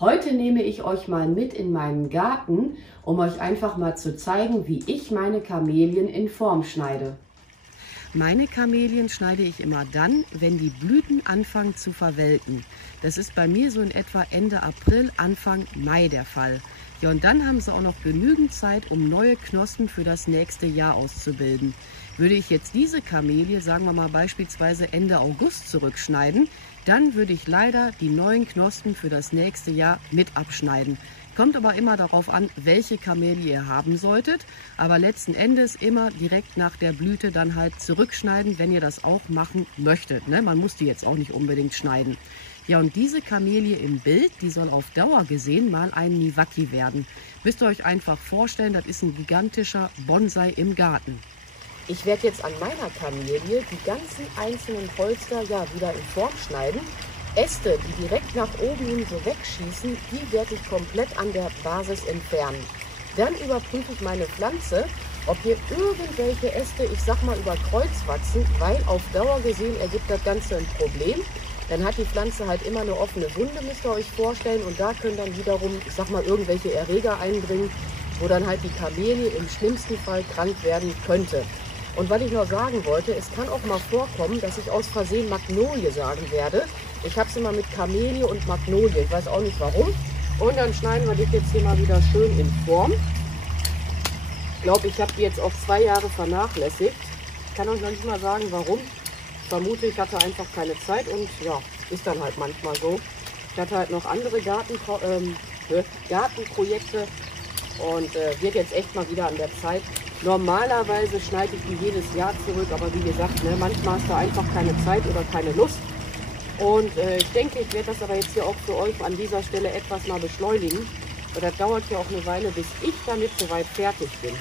Heute nehme ich euch mal mit in meinen Garten, um euch einfach mal zu zeigen, wie ich meine Kamelien in Form schneide. Meine Kamelien schneide ich immer dann, wenn die Blüten anfangen zu verwelken. Das ist bei mir so in etwa Ende April, Anfang Mai der Fall. Ja, und dann haben sie auch noch genügend Zeit, um neue Knospen für das nächste Jahr auszubilden. Würde ich jetzt diese Kamelie, sagen wir mal beispielsweise Ende August zurückschneiden, dann würde ich leider die neuen Knospen für das nächste Jahr mit abschneiden. Kommt aber immer darauf an, welche Kamelie ihr haben solltet. Aber letzten Endes immer direkt nach der Blüte dann halt zurückschneiden, wenn ihr das auch machen möchtet. Ne? Man muss die jetzt auch nicht unbedingt schneiden. Ja, und diese Kamelie im Bild, die soll auf Dauer gesehen mal ein Niwaki werden. Müsst ihr euch einfach vorstellen, das ist ein gigantischer Bonsai im Garten. Ich werde jetzt an meiner Kamelie die ganzen einzelnen Polster ja wieder in Form schneiden. Äste, die direkt nach oben hin so wegschießen, die werde ich komplett an der Basis entfernen. Dann überprüfe ich meine Pflanze, ob hier irgendwelche Äste, ich sag mal, über Kreuz wachsen, weil auf Dauer gesehen ergibt das Ganze ein Problem. Dann hat die Pflanze halt immer eine offene Wunde, müsst ihr euch vorstellen, und da können dann wiederum, ich sag mal, irgendwelche Erreger eindringen, wo dann halt die Kamelie im schlimmsten Fall krank werden könnte. Und was ich noch sagen wollte, es kann auch mal vorkommen, dass ich aus Versehen Magnolie sagen werde. Ich habe es immer mit Kamelie und Magnolie, ich weiß auch nicht warum. Und dann schneiden wir das jetzt hier mal wieder schön in Form. Ich glaube, ich habe die jetzt auch 2 Jahre vernachlässigt. Ich kann euch noch nicht mal sagen, warum. Ich vermute, ich hatte einfach keine Zeit und ja, ist dann halt manchmal so. Ich hatte halt noch andere Gartenprojekte und wird jetzt echt mal wieder an der Zeit. Normalerweise schneide ich die jedes Jahr zurück, aber wie gesagt, ne, manchmal hast du einfach keine Zeit oder keine Lust. Und ich denke, ich werde das aber jetzt hier auch für euch an dieser Stelle etwas mal beschleunigen. Weil das dauert ja auch eine Weile, bis ich damit soweit fertig bin.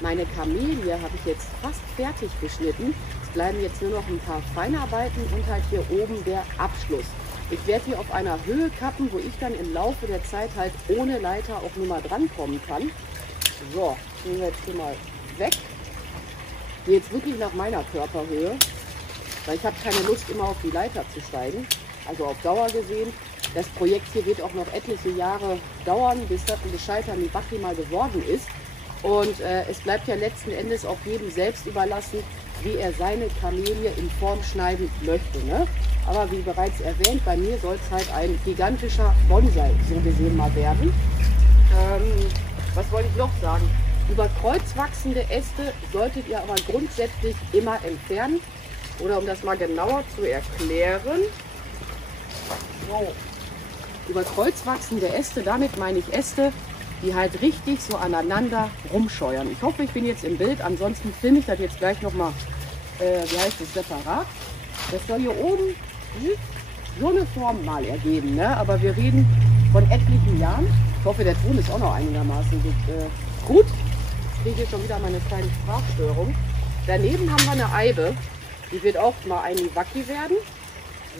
Meine Kamelie habe ich jetzt fast fertig geschnitten. Es bleiben jetzt nur noch ein paar Feinarbeiten und halt hier oben der Abschluss. Ich werde die auf einer Höhe kappen, wo ich dann im Laufe der Zeit halt ohne Leiter auch nur mal drankommen kann. So, nehmen wir jetzt hier mal weg. Ich gehe jetzt wirklich nach meiner Körperhöhe, weil ich habe keine Lust, immer auf die Leiter zu steigen. Also auf Dauer gesehen. Das Projekt hier wird auch noch etliche Jahre dauern, bis das ein gescheiter Niwaki mal geworden ist. Und es bleibt ja letzten Endes auch jedem selbst überlassen, wie er seine Kamelie in Form schneiden möchte. Ne? Aber wie bereits erwähnt, bei mir soll es halt ein gigantischer Bonsai so gesehen mal werden. Was wollte ich noch sagen? Über kreuz wachsende Äste solltet ihr aber grundsätzlich immer entfernen. Oder um das mal genauer zu erklären. So. Über kreuz wachsende Äste, damit meine ich Äste, die halt richtig so aneinander rumscheuern. Ich hoffe, ich bin jetzt im Bild, ansonsten filme ich das jetzt gleich nochmal, wie heißt es, separat. Das soll hier oben so eine Form mal ergeben, ne? Aber wir reden von etlichen Jahren. Ich hoffe, der Ton ist auch noch einigermaßen gut. Ich kriege hier schon wieder meine kleine Sprachstörung. Daneben haben wir eine Eibe, die wird auch mal ein Niwaki werden.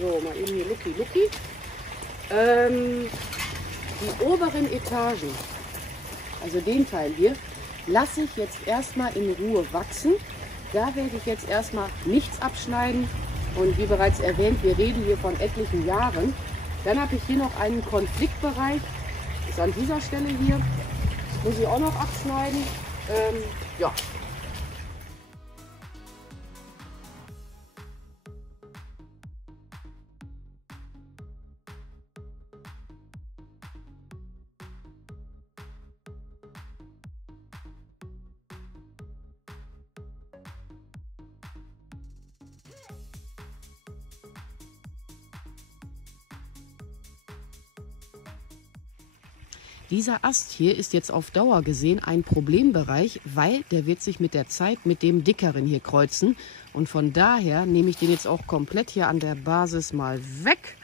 So, mal eben hier Lucky. Die oberen Etagen, also den Teil hier, lasse ich jetzt erstmal in Ruhe wachsen. Da werde ich jetzt erstmal nichts abschneiden. Und wie bereits erwähnt, wir reden hier von etlichen Jahren. Dann habe ich hier noch einen Konfliktbereich. Das ist an dieser Stelle hier. Das muss ich auch noch abschneiden. Ja. Dieser Ast hier ist jetzt auf Dauer gesehen ein Problembereich, weil der wird sich mit der Zeit mit dem dickeren hier kreuzen. Und von daher nehme ich den jetzt auch komplett hier an der Basis mal weg.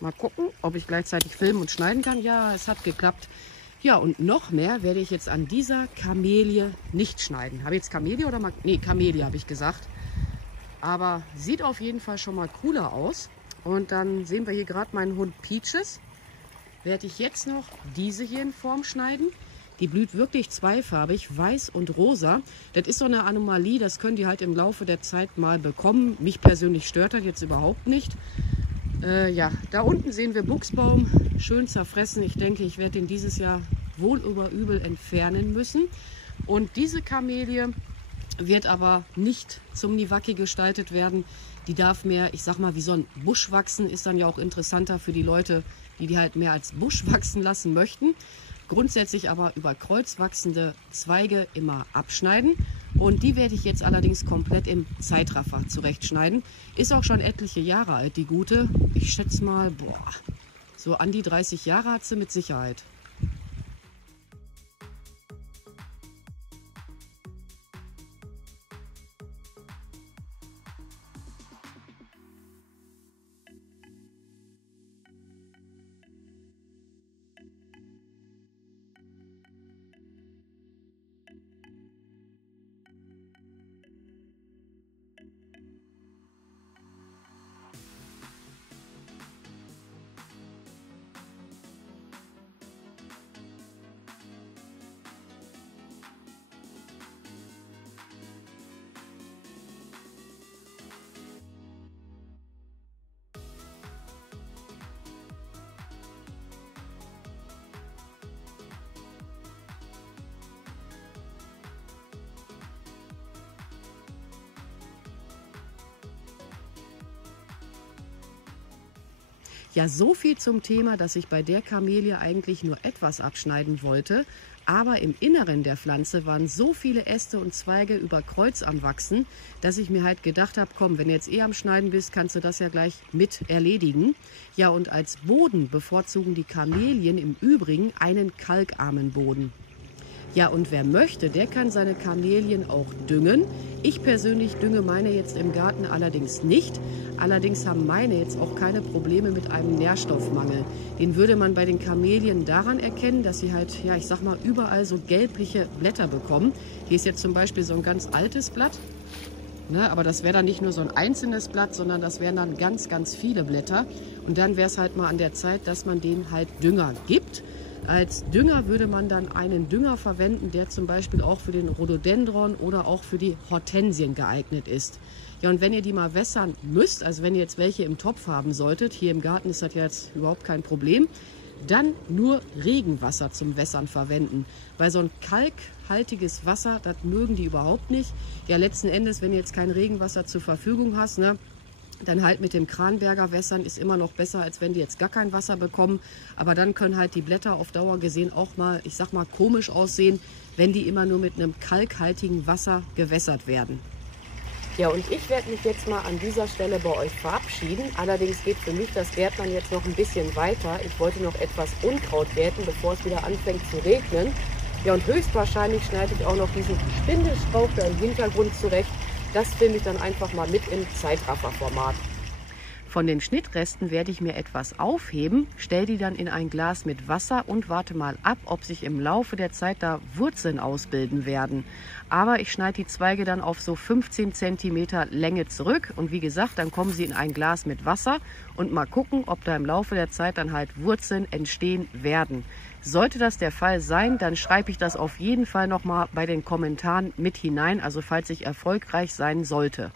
Mal gucken, ob ich gleichzeitig filmen und schneiden kann. Ja, es hat geklappt. Ja, und noch mehr werde ich jetzt an dieser Kamelie nicht schneiden. Habe ich jetzt Kamelie oder nee, Kamelie habe ich gesagt. Aber sieht auf jeden Fall schon mal cooler aus. Und dann sehen wir hier gerade meinen Hund Peaches. Werde ich jetzt noch diese hier in Form schneiden. Die blüht wirklich zweifarbig, weiß und rosa. Das ist so eine Anomalie, das können die halt im Laufe der Zeit mal bekommen. Mich persönlich stört das jetzt überhaupt nicht. Ja, da unten sehen wir Buchsbaum, schön zerfressen. Ich denke, ich werde den dieses Jahr wohl über übel entfernen müssen. Und diese Kamelie wird aber nicht zum Niwaki gestaltet werden. Die darf mehr, ich sag mal, wie so ein Busch wachsen. Ist dann ja auch interessanter für die Leute, die halt mehr als Busch wachsen lassen möchten. Grundsätzlich aber über kreuz wachsende Zweige immer abschneiden. Und die werde ich jetzt allerdings komplett im Zeitraffer zurechtschneiden. Ist auch schon etliche Jahre alt, die gute. Ich schätze mal, boah, so an die 30 Jahre hat sie mit Sicherheit. Ja, so viel zum Thema, dass ich bei der Kamelie eigentlich nur etwas abschneiden wollte. Aber im Inneren der Pflanze waren so viele Äste und Zweige über Kreuz am Wachsen, dass ich mir halt gedacht habe, komm, wenn du jetzt am Schneiden bist, kannst du das ja gleich mit erledigen. Ja, und als Boden bevorzugen die Kamelien im Übrigen einen kalkarmen Boden. Ja, und wer möchte, der kann seine Kamelien auch düngen. Ich persönlich dünge meine jetzt im Garten allerdings nicht. Allerdings haben meine jetzt auch keine Probleme mit einem Nährstoffmangel. Den würde man bei den Kamelien daran erkennen, dass sie halt, ja, ich sag mal, überall so gelbliche Blätter bekommen. Hier ist jetzt zum Beispiel so ein ganz altes Blatt. Ne, aber das wäre dann nicht nur so ein einzelnes Blatt, sondern das wären dann ganz, ganz viele Blätter. Und dann wäre es halt mal an der Zeit, dass man denen halt Dünger gibt. Als Dünger würde man dann einen Dünger verwenden, der zum Beispiel auch für den Rhododendron oder auch für die Hortensien geeignet ist. Ja, und wenn ihr die mal wässern müsst, also wenn ihr jetzt welche im Topf haben solltet, hier im Garten ist das ja jetzt überhaupt kein Problem, dann nur Regenwasser zum Wässern verwenden. Weil so ein kalkhaltiges Wasser, das mögen die überhaupt nicht. Ja, letzten Endes, wenn ihr jetzt kein Regenwasser zur Verfügung hast, ne, dann halt mit dem Kranberger wässern ist immer noch besser, als wenn die jetzt gar kein Wasser bekommen. Aber dann können halt die Blätter auf Dauer gesehen auch mal, ich sag mal, komisch aussehen, wenn die immer nur mit einem kalkhaltigen Wasser gewässert werden. Ja, und ich werde mich jetzt mal an dieser Stelle bei euch verabschieden. Allerdings geht für mich das Gärtnern jetzt noch ein bisschen weiter. Ich wollte noch etwas Unkraut gärten, bevor es wieder anfängt zu regnen. Ja, und höchstwahrscheinlich schneide ich auch noch diesen Spindelstrauch da im Hintergrund zurecht. Das filme ich dann einfach mal mit im Zeitrafferformat. Von den Schnittresten werde ich mir etwas aufheben, stelle die dann in ein Glas mit Wasser und warte mal ab, ob sich im Laufe der Zeit da Wurzeln ausbilden werden. Aber ich schneide die Zweige dann auf so 15 cm Länge zurück und wie gesagt, dann kommen sie in ein Glas mit Wasser und mal gucken, ob da im Laufe der Zeit dann halt Wurzeln entstehen werden. Sollte das der Fall sein, dann schreibe ich das auf jeden Fall nochmal bei den Kommentaren mit hinein, also falls ich erfolgreich sein sollte.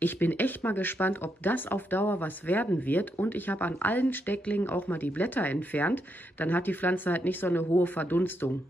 Ich bin echt mal gespannt, ob das auf Dauer was werden wird. Und ich habe an allen Stecklingen auch mal die Blätter entfernt. Dann hat die Pflanze halt nicht so eine hohe Verdunstung.